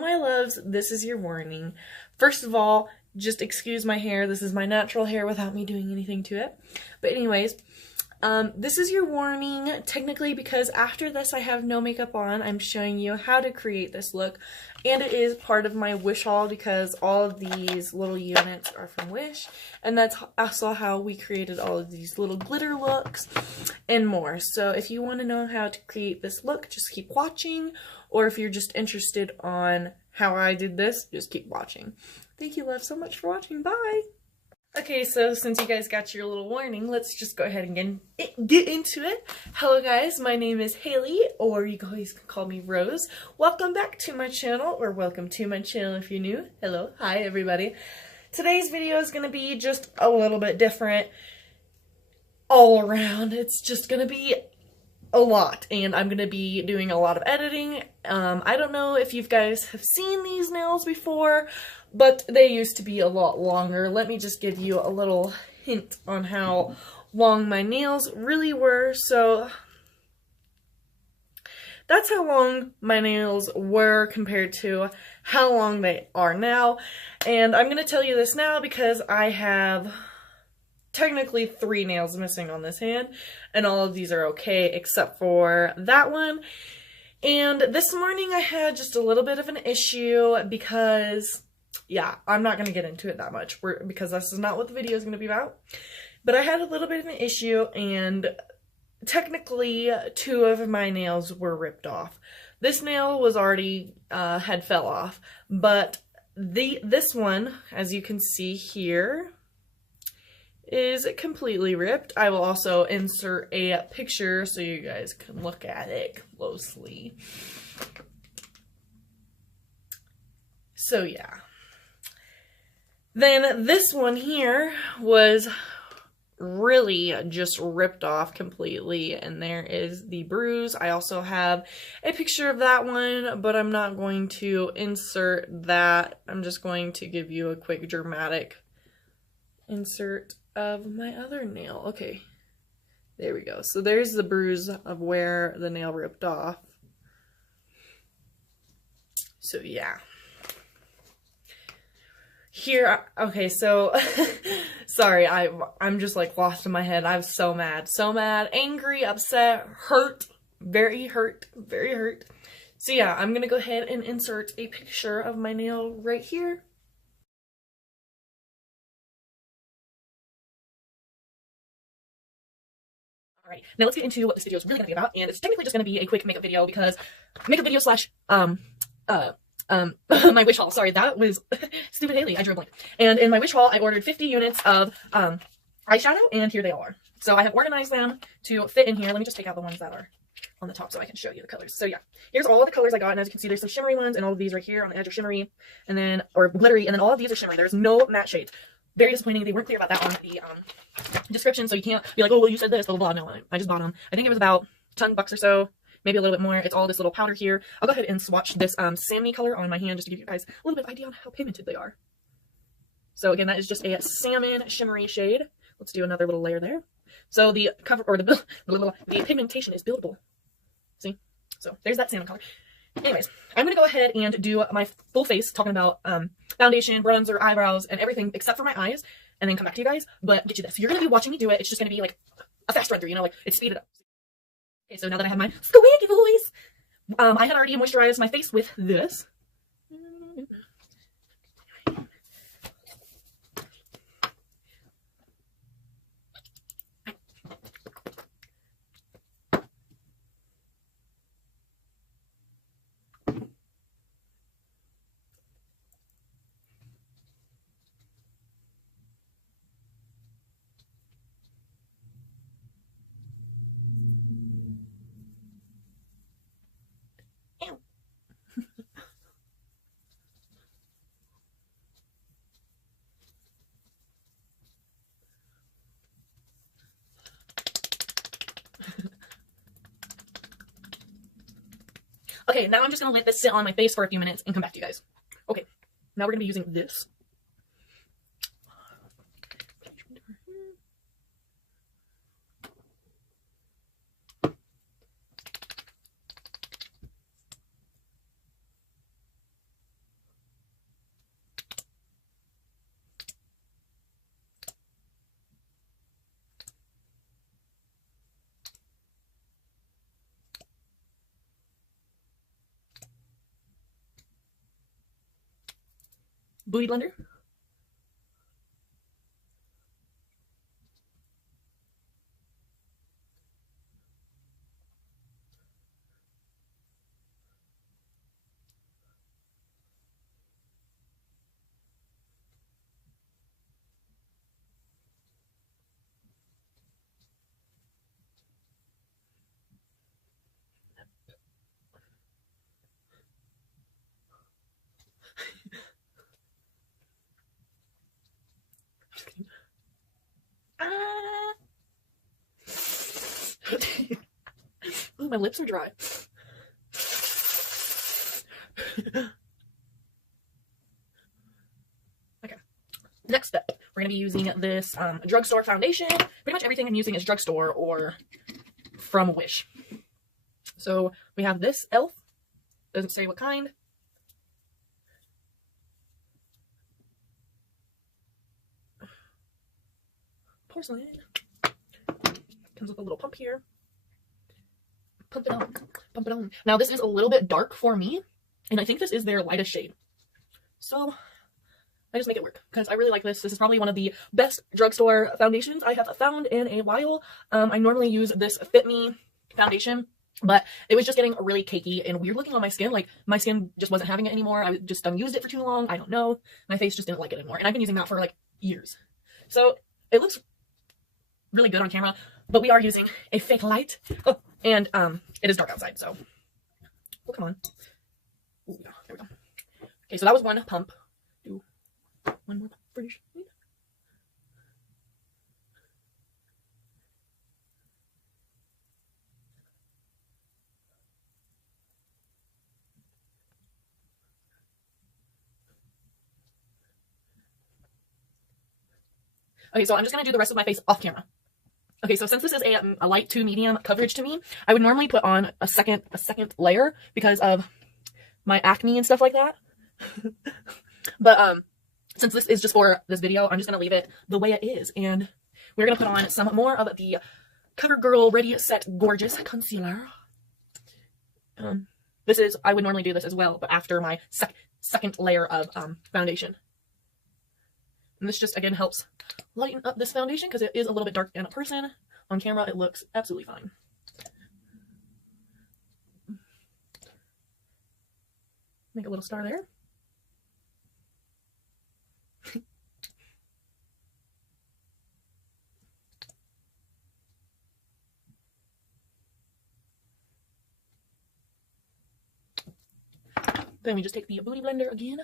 Hello my loves, this is your warning. First of all, just excuse my hair. This is my natural hair without me doing anything to it. But anyways, this is your warning technically because after this I have no makeup on. I'm showing you how to create this look, and it is part of my Wish haul because all of these little units are from Wish, and that's also how we created all of these little glitter looks and more. So if you want to know how to create this look, just keep watching, or if you're just interested on how I did this, just keep watching. Thank you love so much for watching. Bye! Okay, so since you guys got your little warning, let's just go ahead and get into it. Hello guys, my name is Haley, or you guys can call me Rose. Welcome back to my channel, or welcome to my channel if you're new. Hello, hi everybody. Today's video is going to be just a little bit different all around. It's just going to be a lot, and I'm going to be doing a lot of editing. I don't know if you guys have seen these nails before, but they used to be a lot longer. Let me just give you a little hint on how long my nails really were. So that's how long my nails were compared to how long they are now. And I'm going to tell you this now because I have technically 3 nails missing on this hand, and all of these are okay except for that one. And this morning I had just a little bit of an issue because, yeah, I'm not going to get into it that much because this is not what the video is going to be about. But I had a little bit of an issue, and technically 2 of my nails were ripped off. This nail was already had fell off, but this one, as you can see here, is completely ripped. I will also insert a picture so you guys can look at it closely. So yeah. Then this one here was really just ripped off completely, and there is the bruise. I also have a picture of that one, but I'm not going to insert that. I'm just going to give you a quick dramatic insert of my other nail. Okay, there we go. So there's the bruise of where the nail ripped off. So yeah. Here, okay, so sorry, I'm just like lost in my head. I'm so mad, angry, upset, hurt, very hurt. So yeah, I'm gonna go ahead and insert a picture of my nail right here. Alright, now let's get into what this video is really gonna be about, and it's technically just gonna be a quick makeup video because makeup video slash my Wish haul. Sorry, that was stupid Haley. I drew a blank. And in my Wish haul, I ordered 50 units of eyeshadow, and here they all are. So I have organized them to fit in here. Let me just take out the ones that are on the top so I can show you the colors. So yeah, here's all of the colors I got, and as you can see, there's some shimmery ones, and all of these right here on the edge are shimmery, and then, or glittery, and then all of these are shimmery. There's no matte shades. Very disappointing. They weren't clear about that on the description, so you can't be like, oh, well, you said this, blah, blah, blah. No, I just bought them. I think it was about $10 or so. Maybe a little bit more. It's all this little powder here. I'll go ahead and swatch this salmon color on my hand just to give you guys a little bit of idea on how pigmented they are. So again, that is just a salmon shimmery shade. Let's do another little layer there. So the cover, or the pigmentation is buildable. See? So there's that salmon color. Anyways, I'm going to go ahead and do my full face, talking about foundation, bronzer, eyebrows, and everything except for my eyes, and then come back to you guys. But get you this. You're going to be watching me do it. It's just going to be like a fast run through, you know, like it's speeded up. Okay, so now that I have my squeaky voice, I had already moisturized my face with this. Okay, now I'm just going to let this sit on my face for a few minutes and come back to you guys. Okay, now we're going to be using this. Beauty blender. Ah. Ooh, my lips are dry. Okay. Next step, we're going to be using this drugstore foundation. Pretty much everything I'm using is drugstore or from Wish. So we have this e.l.f. Doesn't say what kind. Porcelain. Comes with a little pump here. Pump it on. Pump it on. Now this is a little bit dark for me, and I think this is their lightest shade. So I just make it work because I really like this. This is probably one of the best drugstore foundations I have found in a while. I normally use this Fit Me foundation, but it was just getting really cakey and weird looking on my skin. Like, my skin just wasn't having it anymore. I just used it for too long. I don't know. My face just didn't like it anymore. And I've been using that for like years. So it looks really good on camera, but we are using a fake light. Oh, and it is dark outside, so oh, come on. Ooh, yeah, there we go. Okay, so that was one pump. Do one more pump for you. Okay, so I'm just gonna do the rest of my face off camera. Okay, so since this is a light to medium coverage to me, I would normally put on a second layer because of my acne and stuff like that. But since this is just for this video, I'm just gonna leave it the way it is, and we're gonna put on some more of the CoverGirl Ready Set Gorgeous Concealer. I would normally do this as well, but after my second layer of foundation. And this just, again, helps lighten up this foundation because it is a little bit dark in person. On camera, it looks absolutely fine. Make a little star there. Then we just take the Beauty blender again.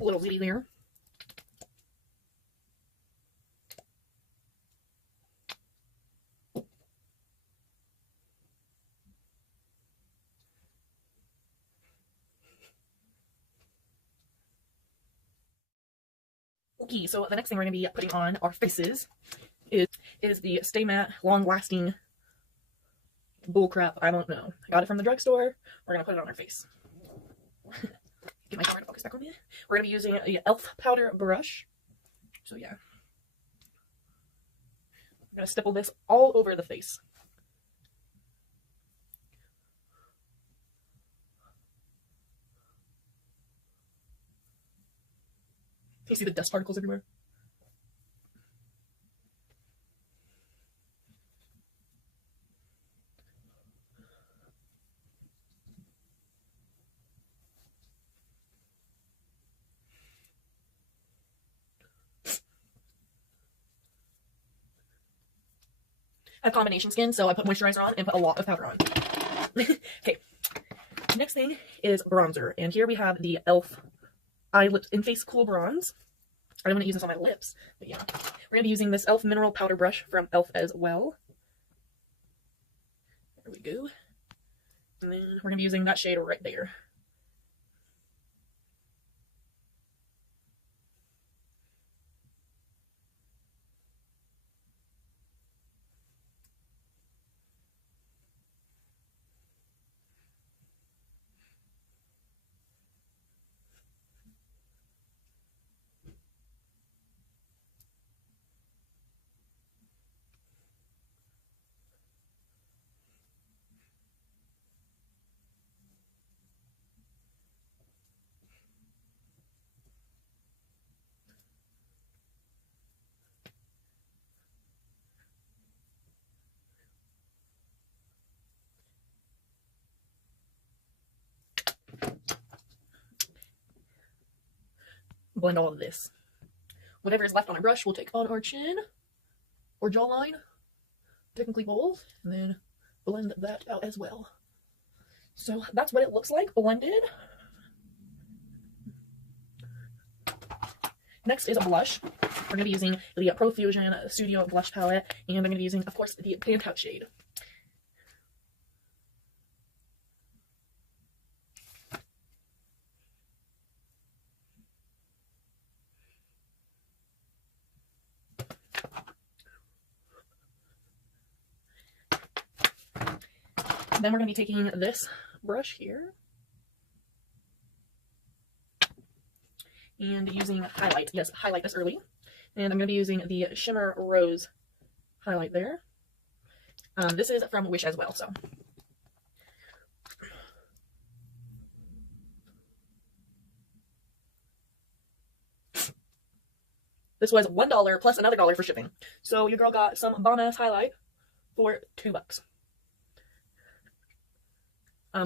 A little zitty there. Okay, so the next thing we're going to be putting on our faces is the Stay Matte Long Lasting bullcrap. I don't know. I got it from the drugstore. We're going to put it on our face. Get my camera to focus back on me. We're going to be using the e.l.f. powder brush. So yeah. I'm going to stipple this all over the face. You see the dust particles everywhere? I have combination skin, so I put moisturizer on and put a lot of powder on. Okay. Next thing is bronzer. And here we have the e.l.f. Eye Lips and Face Cool Bronze. I'm going to use this on my lips, but yeah. We're going to be using this e.l.f. mineral powder brush from e.l.f. as well. There we go. And then we're going to be using that shade right there. Blend all of this. Whatever is left on our brush, we'll take on our chin or jawline, technically both, and then blend that out as well. So that's what it looks like blended. Next is a blush. We're going to be using the Profusion Studio Blush Palette, and I'm going to be using, of course, the Pan-Out shade. Then we're going to be taking this brush here and using highlight. Yes, highlight this early. And I'm going to be using the Shimmer Rose highlight there. This is from Wish as well, so. This was $1 plus another $1 for shipping. So your girl got some bomb-ass highlight for $2.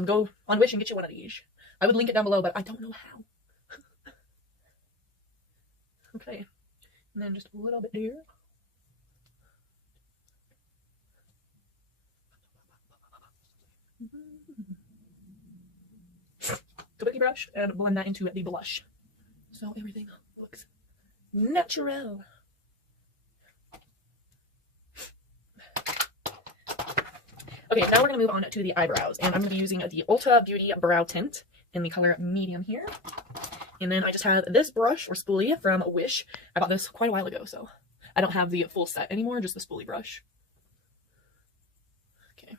Go on Wish and get you one of these. I would link it down below, but I don't know how. Okay. And then just a little bit here. Kabuki brush and blend that into the blush. So everything looks natural. Okay, now we're going to move on to the eyebrows, and I'm going to be using the Ulta Beauty Brow Tint in the color medium here. And then I just have this brush or spoolie from Wish. I bought this quite a while ago, so I don't have the full set anymore, just the spoolie brush. Okay.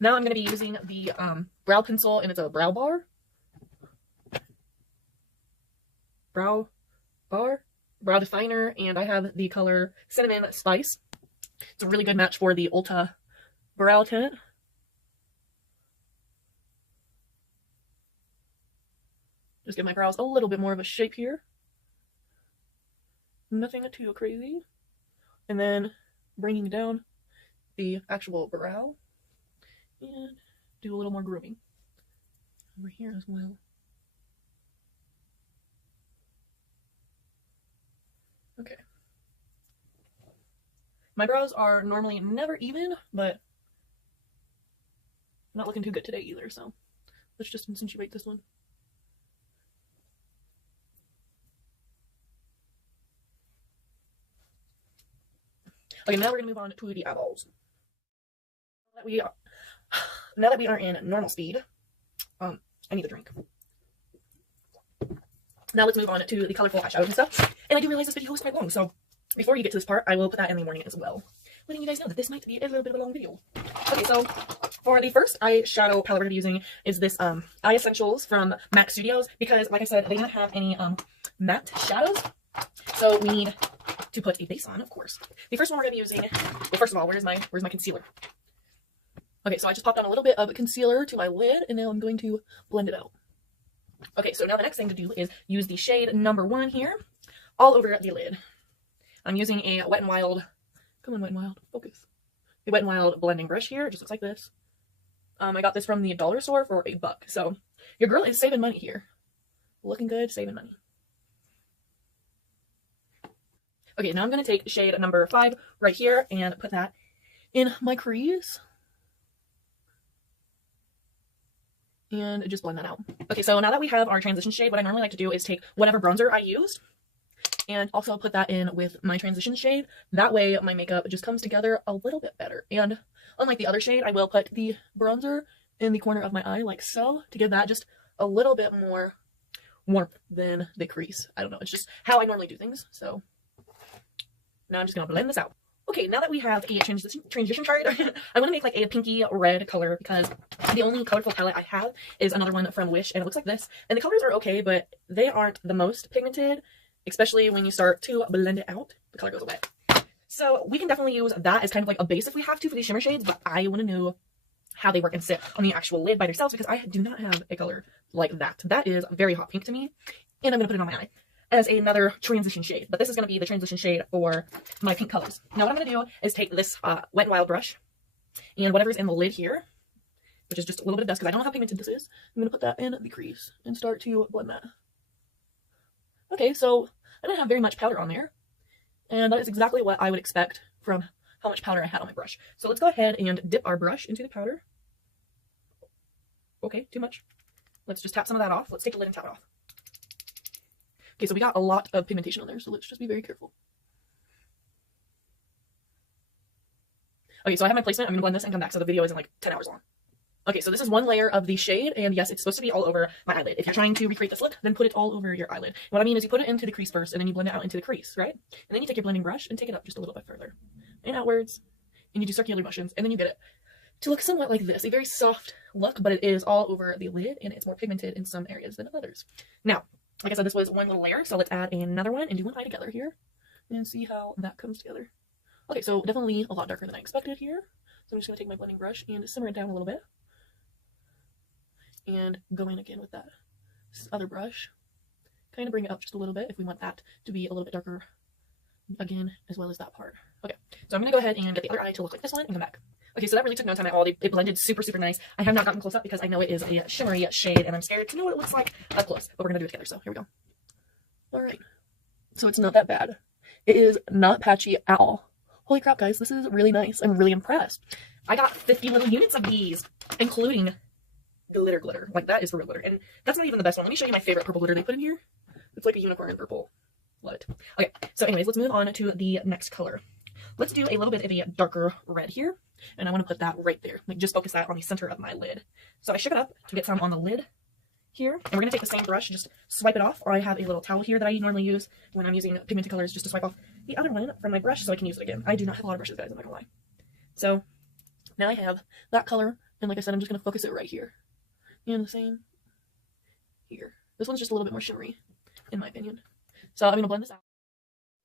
Now I'm going to be using the brow pencil, and it's a brow bar. Brow definer, and I have the color Cinnamon Spice. It's a really good match for the Ulta brow tint. Just give my brows a little bit more of a shape here. Nothing too crazy. And then bringing down the actual brow. And do a little more grooming over here as well. Okay. My brows are normally never even, but not looking too good today either, so let's just accentuate this one. Okay, now we're gonna move on to the eyeballs. Now that we are in normal speed, I need a drink. Now let's move on to the colorful eyeshadows and stuff. And I do realize this video is quite long, so before you get to this part, I will put that in the morning as well, letting you guys know that this might be a little bit of a long video. Okay, so for the first eyeshadow palette we're going to be using is this Eye Essentials from MAC Studios, because like I said, they didn't have any matte shadows, so we need to put a base on, of course. The first one we're going to be using, well, first of all, where's my concealer? Okay, so I just popped on a little bit of concealer to my lid, and now I'm going to blend it out. Okay, so now the next thing to do is use the shade number 1 here, all over the lid. I'm using a Wet n Wild, come on Wet n Wild, focus. The Wet n Wild blending brush here, it just looks like this. I got this from the dollar store for $1, so your girl is saving money here. looking good, saving money. Okay, now I'm going to take shade number 5 right here and put that in my crease. And just blend that out. Okay, so now that we have our transition shade, what I normally like to do is take whatever bronzer I used and also put that in with my transition shade. That way my makeup just comes together a little bit better. And unlike the other shade, I will put the bronzer in the corner of my eye like so to give that just a little bit more warmth than the crease. I don't know, it's just how I normally do things. So now I'm just gonna blend this out. Okay, now that we have a transition chart, I want to make like a pinky red color because the only colorful palette I have is another one from Wish, and it looks like this. And the colors are okay, but they aren't the most pigmented, especially when you start to blend it out, the color goes away. So we can definitely use that as kind of like a base if we have to for these shimmer shades, but I want to know how they work and sit on the actual lid by themselves because I do not have a color like that. That is very hot pink to me, and I'm going to put it on my eye as another transition shade, but this is going to be the transition shade for my pink colors. Now what I'm going to do is take this Wet n Wild brush and whatever's in the lid here, which is just a little bit of dust because I don't know how pigmented this is, I'm going to put that in the crease and start to blend that. Okay, so I didn't have very much powder on there, and that is exactly what I would expect from how much powder I had on my brush. So let's go ahead and dip our brush into the powder. Okay, too much. Let's just tap some of that off. Let's take the lid and tap it off. Okay, so we got a lot of pigmentation on there, so let's just be very careful. Okay, so I have my placement. I'm going to blend this and come back so the video isn't like 10 hours long. Okay, so this is one layer of the shade, and yes, it's supposed to be all over my eyelid. If you're trying to recreate this look, then put it all over your eyelid. What I mean is you put it into the crease first, and then you blend it out into the crease, right? And then you take your blending brush and take it up just a little bit further and outwards, and you do circular motions, and then you get it to look somewhat like this. A very soft look, but it is all over the lid, and it's more pigmented in some areas than others. Now, like I said, this was one little layer, so let's add another one and do one eye together here and see how that comes together. Okay, so definitely a lot darker than I expected here. So I'm just going to take my blending brush and simmer it down a little bit. And go in again with that other brush. Kind of bring it up just a little bit if we want that to be a little bit darker again, as well as that part. Okay, so I'm going to go ahead and get the other eye to look like this one and come back. Okay, so that really took no time at all. It blended super, super nice. I have not gotten close up because I know it is a shimmery shade and I'm scared to know what it looks like up close. But we're going to do it together, so here we go. Alright. So it's not that bad. It is not patchy at all. Holy crap, guys. This is really nice. I'm really impressed. I got 50 little units of these, including glitter. Like, that is for real glitter. And that's not even the best one. Let me show you my favorite purple glitter they put in here. It's like a unicorn purple. Love it. Okay, so anyways, let's move on to the next color. Let's do a little bit of a darker red here. And I want to put that right there. Like, just focus that on the center of my lid. So I shook it up to get some on the lid here. And we're going to take the same brush, just swipe it off. Or I have a little towel here that I normally use when I'm using pigmented colors, just to swipe off the other one from my brush so I can use it again. I do not have a lot of brushes, guys, I'm not going to lie. So now I have that color. And like I said, I'm just going to focus it right here. And the same here. This one's just a little bit more shimmery, in my opinion. So I'm going to blend this out.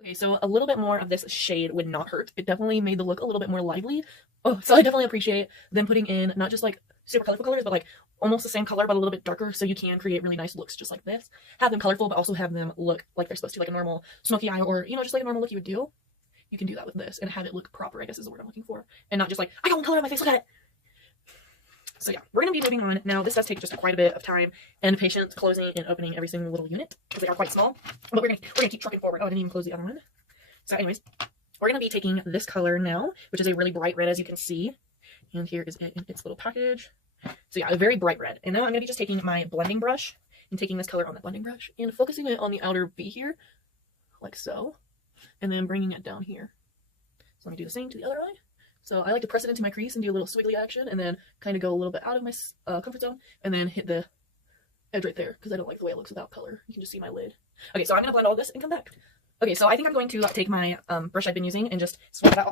Okay, so a little bit more of this shade would not hurt. It definitely made the look a little bit more lively. Oh, so I definitely appreciate them putting in not just like super colorful colors, but like almost the same color, but a little bit darker, so you can create really nice looks just like this. Have them colorful, but also have them look like they're supposed to, like a normal smoky eye, or, you know, just like a normal look you would do. You can do that with this and have it look proper, I guess is the word I'm looking for. And not just like, I got one color on my face, look at it! So yeah, we're going to be moving on. Now, this does take just quite a bit of time and patience closing and opening every single little unit because they are quite small. But we're gonna keep trucking forward. Oh, I didn't even close the other one. So anyways, we're going to be taking this color now, which is a really bright red, as you can see. And here is it in its little package. So yeah, a very bright red. And now I'm going to be just taking my blending brush and taking this color on the blending brush and focusing it on the outer V here, like so. And then bringing it down here. So let me do the same to the other eye. So I like to press it into my crease and do a little swiggly action and then kind of go a little bit out of my comfort zone and then hit the edge right there because I don't like the way it looks without color. You can just see my lid. Okay, so I'm going to blend all this and come back. Okay, so I think I'm going to take my brush I've been using and just swipe that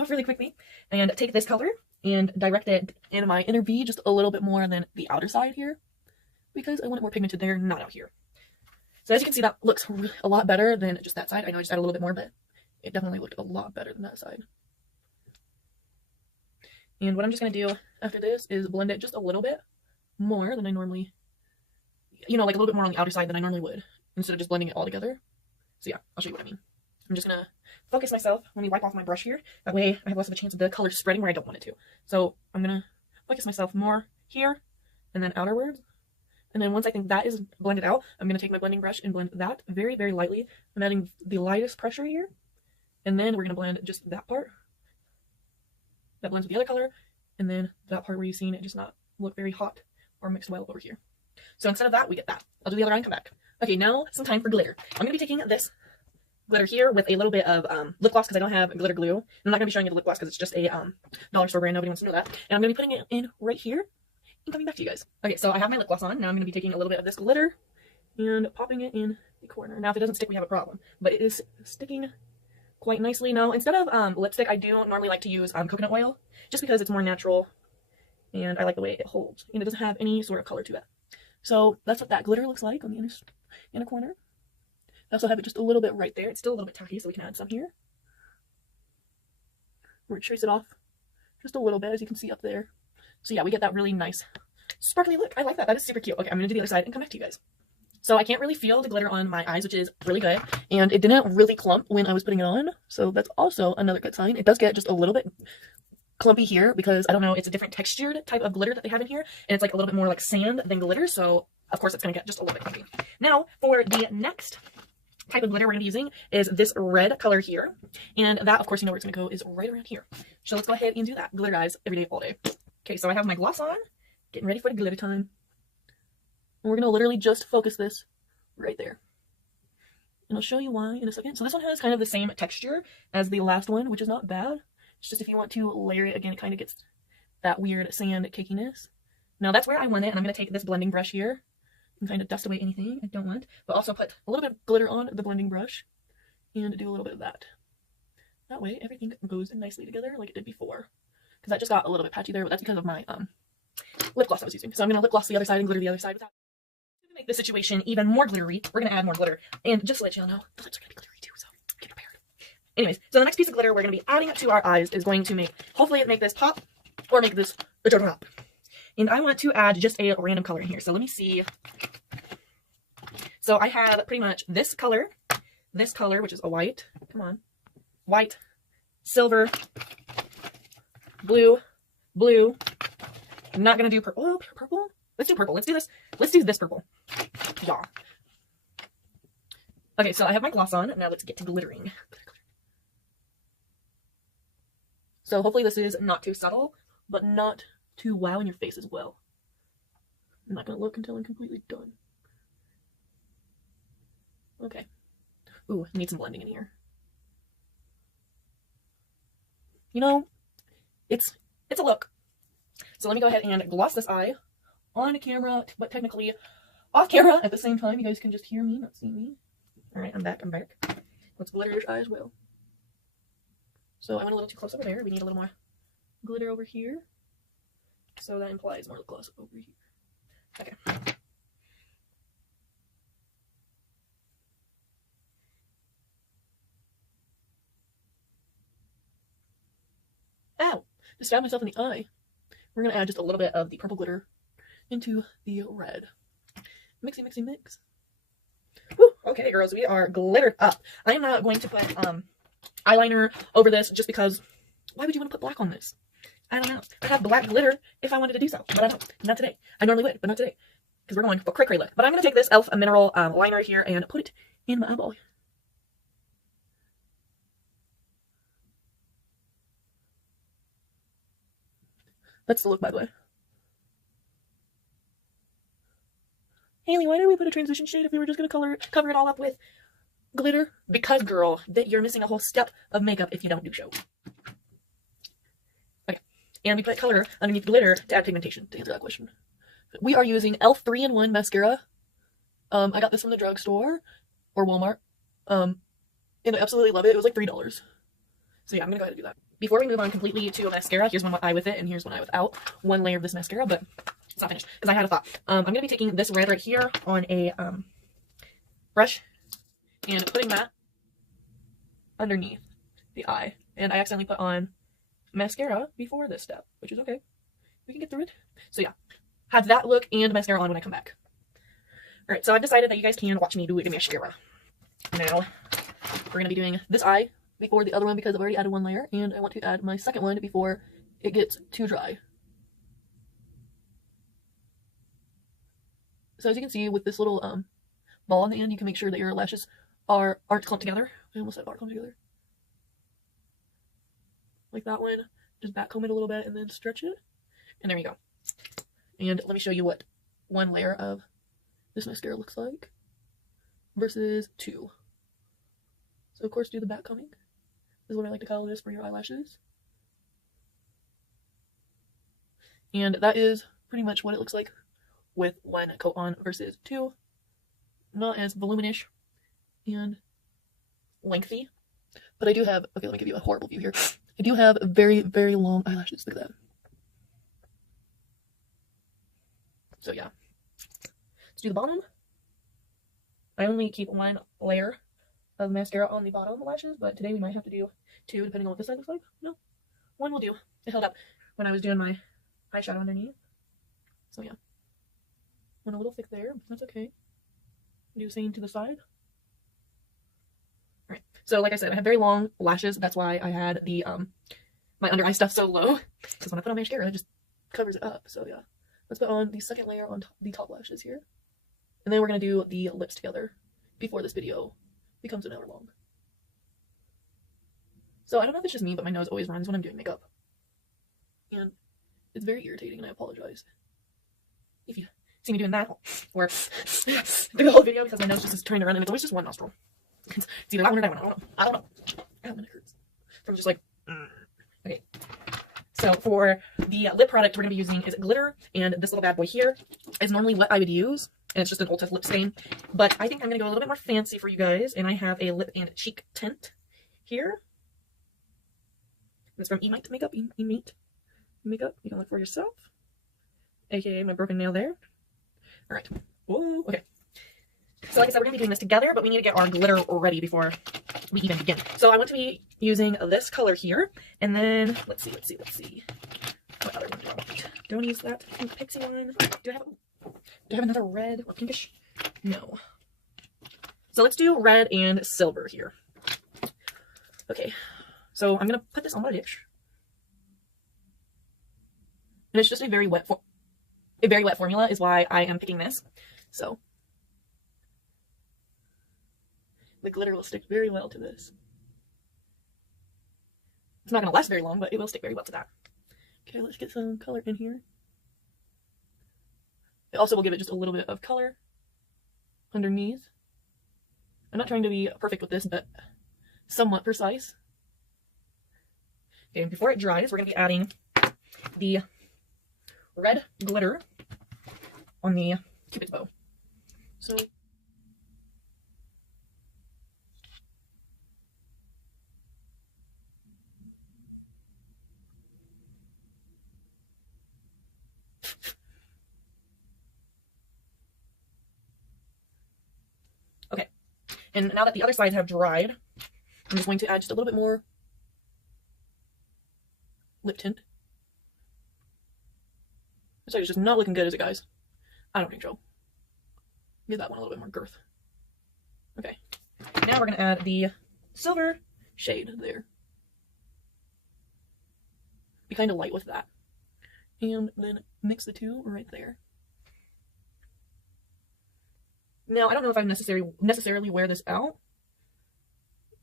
off really quickly and take this color and direct it in my inner V just a little bit more than the outer side here because I want it more pigmented there, not out here. So as you can see, that looks a lot better than just that side. I know I just added a little bit more, but it definitely looked a lot better than that side. And what I'm just going to do after this is blend it just a little bit more than I normally, you know, like a little bit more on the outer side than I normally would, instead of just blending it all together. So yeah, I'll show you what I mean. I'm just going to focus myself when we wipe off my brush here. That way I have less of a chance of the color spreading where I don't want it to. So I'm going to focus myself more here and then outerwards. And then once I think that is blended out, I'm going to take my blending brush and blend that very, very lightly. I'm adding the lightest pressure here. And then we're going to blend just that part. That blends with the other color. And then that part where you've seen it just not look very hot or mixed well over here. So instead of that, we get that. I'll do the other eye and come back. Okay, now some time for glitter. I'm going to be taking this glitter here with a little bit of lip gloss because I don't have glitter glue. I'm not going to be showing you the lip gloss because it's just a dollar store brand. Nobody wants to know that. And I'm going to be putting it in right here and coming back to you guys. Okay, so I have my lip gloss on. Now I'm going to be taking a little bit of this glitter and popping it in the corner. Now if it doesn't stick, we have a problem. But it is sticking quite nicely. Now instead of lipstick, I do normally like to use coconut oil just because it's more natural and I like the way it holds. And it doesn't have any sort of color to it. So that's what that glitter looks like on the inner corner. I also have it just a little bit right there. It's still a little bit tacky, so we can add some here. We're going to trace it off just a little bit, as you can see up there. So yeah, we get that really nice sparkly look. I like that. That is super cute. Okay, I'm going to do the other side and come back to you guys. So I can't really feel the glitter on my eyes, which is really good. And it didn't really clump when I was putting it on. So that's also another good sign. It does get just a little bit clumpy here because, I don't know, it's a different textured type of glitter that they have in here. And it's like a little bit more like sand than glitter. So, of course, it's going to get just a little bit clumpy. Now, for the next type of glitter we're going to be using is this red color here. And that, of course, you know where it's going to go is right around here. So let's go ahead and do that. Glitter, guys, every day, all day. Okay, so I have my gloss on. Getting ready for the glitter time. And we're going to literally just focus this right there. And I'll show you why in a second. So this one has kind of the same texture as the last one, which is not bad. It's just if you want to layer it again, it kind of gets that weird sand cakiness. Now that's where I want it, and I'm going to take this blending brush here and kind of dust away anything I don't want, but also put a little bit of glitter on the blending brush and do a little bit of that. That way everything goes nicely together like it did before. Because that just got a little bit patchy there, but that's because of my lip gloss I was using. So I'm going to lip gloss the other side and glitter the other side without. To make the situation even more glittery, we're going to add more glitter. And just to let y'all know, the lips are going to be glittery too, so get prepared. Anyways, so the next piece of glitter we're going to be adding to our eyes is going to make, hopefully make this pop or make this a drop. And I want to add just a random color in here. So let me see. So I have pretty much this color, which is a white, come on, white, silver, blue. I'm not going to do purple. Oh, purple? Let's do purple. Let's do this. Let's do this purple. Yeah. Okay, so I have my gloss on. Now let's get to glittering. So hopefully this is not too subtle, but not too wow in your face as well. I'm not going to look until I'm completely done. Okay. Ooh, need some blending in here. You know, it's a look. So let me go ahead and gloss this eye on camera, but technically off camera at the same time. You guys can just hear me, not see me. All right, I'm back. Let's glitter your eye as well. So I went a little too close over there. We need a little more glitter over here. So that implies more lip gloss over here. Okay. Ow! Just stabbed myself in the eye. We're going to add just a little bit of the purple glitter into the red. Mixy, mixy, mix. Woo! Okay, girls, we are glittered up. I'm not going to put eyeliner over this just because why would you want to put black on this? I don't know. I'd have black glitter if I wanted to do so, but I don't. Not today. I normally would, but not today. Because we're going for cray look. But I'm going to take this e.l.f. mineral liner here and put it in my eyeball. That's the look, by the way. Haley, why did we put a transition shade if we were just going to cover it all up with glitter? Because, girl, that you're missing a whole step of makeup if you don't do so. Okay. And we put color underneath glitter to add pigmentation, to answer that question. We are using e.l.f. 3-in-1 mascara. I got this from the drugstore or Walmart. And I absolutely love it. It was like $3. So yeah, I'm going to go ahead and do that. Before we move on completely to a mascara, here's one eye with it and here's one eye without. One layer of this mascara, but it's not finished because I had a thought. I'm going to be taking this red right here on a brush and putting that underneath the eye. And I accidentally put on mascara before this step, which is okay. We can get through it. So yeah, have that look and mascara on when I come back. Alright, so I've decided that you guys can watch me do the mascara. Now, we're going to be doing this eye before the other one because I've already added one layer, and I want to add my second one before it gets too dry. So as you can see with this little ball on the end, you can make sure that your lashes aren't clumped together. I almost said aren't clumped together. Like that one. Just back comb it a little bit and then stretch it. And there you go. And let me show you what one layer of this mascara looks like versus two. So of course do the back combing. This is what I like to call this for your eyelashes. And that is pretty much what it looks like with one coat on versus two. Not as voluminous and lengthy. But I do have, okay, let me give you a horrible view here. I do have very, very long eyelashes. Look at that. So yeah. Let's do the bottom. I only keep one layer of mascara on the bottom lashes, but today we might have to do two, depending on what this side looks like. No, one will do. It held up when I was doing my eyeshadow underneath. So yeah. Went a little thick there, but that's okay. Do the same to the side. Alright, so like I said, I have very long lashes. That's why I had the my under eye stuff so low. Because when I put on mascara, it just covers it up. So yeah. Let's put on the second layer on the top lashes here. And then we're going to do the lips together before this video becomes an hour long. So I don't know if it's just me, but my nose always runs when I'm doing makeup. And it's very irritating, and I apologize if you see me doing that or through the whole video, because my nose just is trying to run, and it's always just one nostril. It's either that one or that one. I don't know. And it hurts. From just like, okay. So for the lip product we're going to be using is glitter, and this little bad boy here is normally what I would use, and it's just an Ulta lip stain. But I think I'm going to go a little bit more fancy for you guys, and I have a lip and cheek tint here. It's from Emite Makeup. Emite Makeup. You can look for yourself. AKA my broken nail there. Alright. Whoa. Okay. So like I said, we're going to be doing this together, but we need to get our glitter ready before we even begin. So I want to be using this color here, and then, let's see. What other one do I want? Do I want to use that pink pixie one? Do I have another red or pinkish? No. So let's do red and silver here. Okay. So I'm going to put this on my dish. And it's just a very wet formula is why I am picking this. So the glitter will stick very well to this. It's not going to last very long, but it will stick very well to that. Okay, let's get some color in here. It also will give it just a little bit of color underneath. I'm not trying to be perfect with this, but somewhat precise. Okay, and before it dries, we're going to be adding the red glitter on the Cupid's bow. So okay, and now that the other sides have dried, I'm just going to add just a little bit more lip tint. This side is just not looking good, is it, guys? I don't think so. Give that one a little bit more girth. Okay, now we're going to add the silver shade there. Be kind of light with that. And then mix the two right there. Now, I don't know if I necessarily wear this out.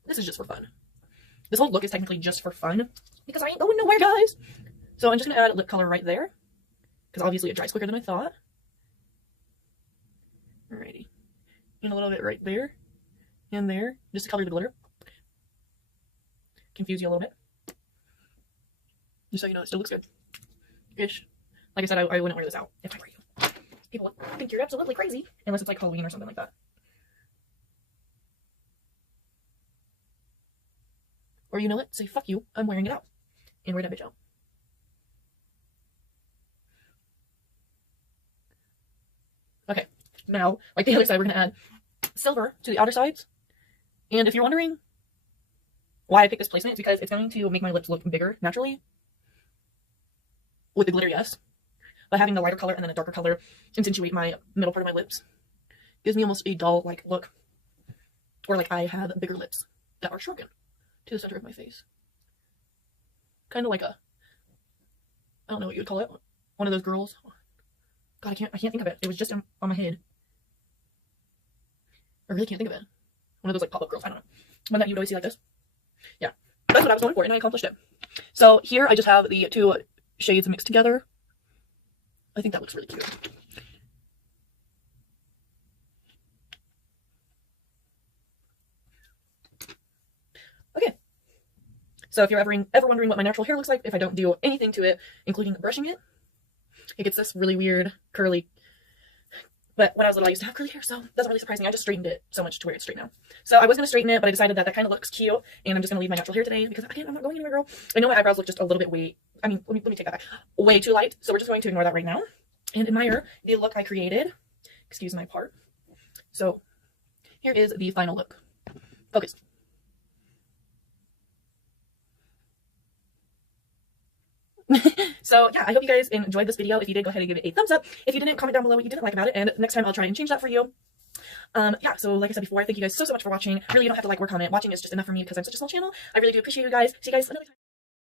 This is just for fun. This whole look is technically just for fun, because I ain't going nowhere, guys. So I'm just going to add lip color right there, because obviously it dries quicker than I thought. Alrighty. And a little bit right there and there, just to color the glitter. Confuse you a little bit. Just so you know it still looks good. Ish. Like I said, I wouldn't wear this out if I were you. People would think you're absolutely crazy, unless it's like Halloween or something like that. Or you know what? Say, fuck you, I'm wearing it out. And wear that bitch out. Okay, now, like the other side, we're going to add silver to the outer sides. And if you're wondering why I picked this placement, it's because it's going to make my lips look bigger naturally. With the glitter, yes. But having the lighter color and then a darker color accentuate my middle part of my lips. Gives me almost a doll-like look. Or like I have bigger lips that are shrunken to the center of my face. Kind of like a, I don't know what you would call it. One of those girls. God, I can't think of it. It was just on my head. I really can't think of it. One of those like pop-up girls. I don't know. One that you would always see like this. Yeah, that's what I was going for, and I accomplished it. So here I just have the two shades mixed together. I think that looks really cute. Okay. So if you're ever wondering what my natural hair looks like if I don't do anything to it, including brushing it, it gets this really weird curly. But when I was little, I used to have curly hair, so it doesn't really surprise me. I just straightened it so much to where it's straight now. So I was going to straighten it, but I decided that kind of looks cute, and I'm just going to leave my natural hair today because, again, I'm not going anywhere, girl. I know my eyebrows look just a little bit let me take that back. Way too light, so we're just going to ignore that right now and admire the look I created. Excuse my part. So here is the final look. Focus. So yeah, I hope you guys enjoyed this video. If you did, go ahead and give it a thumbs up. If you didn't, comment down below what you didn't like about it, and next time I'll try and change that for you. Yeah, so like I said before, thank you guys so much for watching. Really, you don't have to like or comment. Watching is just enough for me because I'm such a small channel. I really do appreciate you guys. See you guys another time.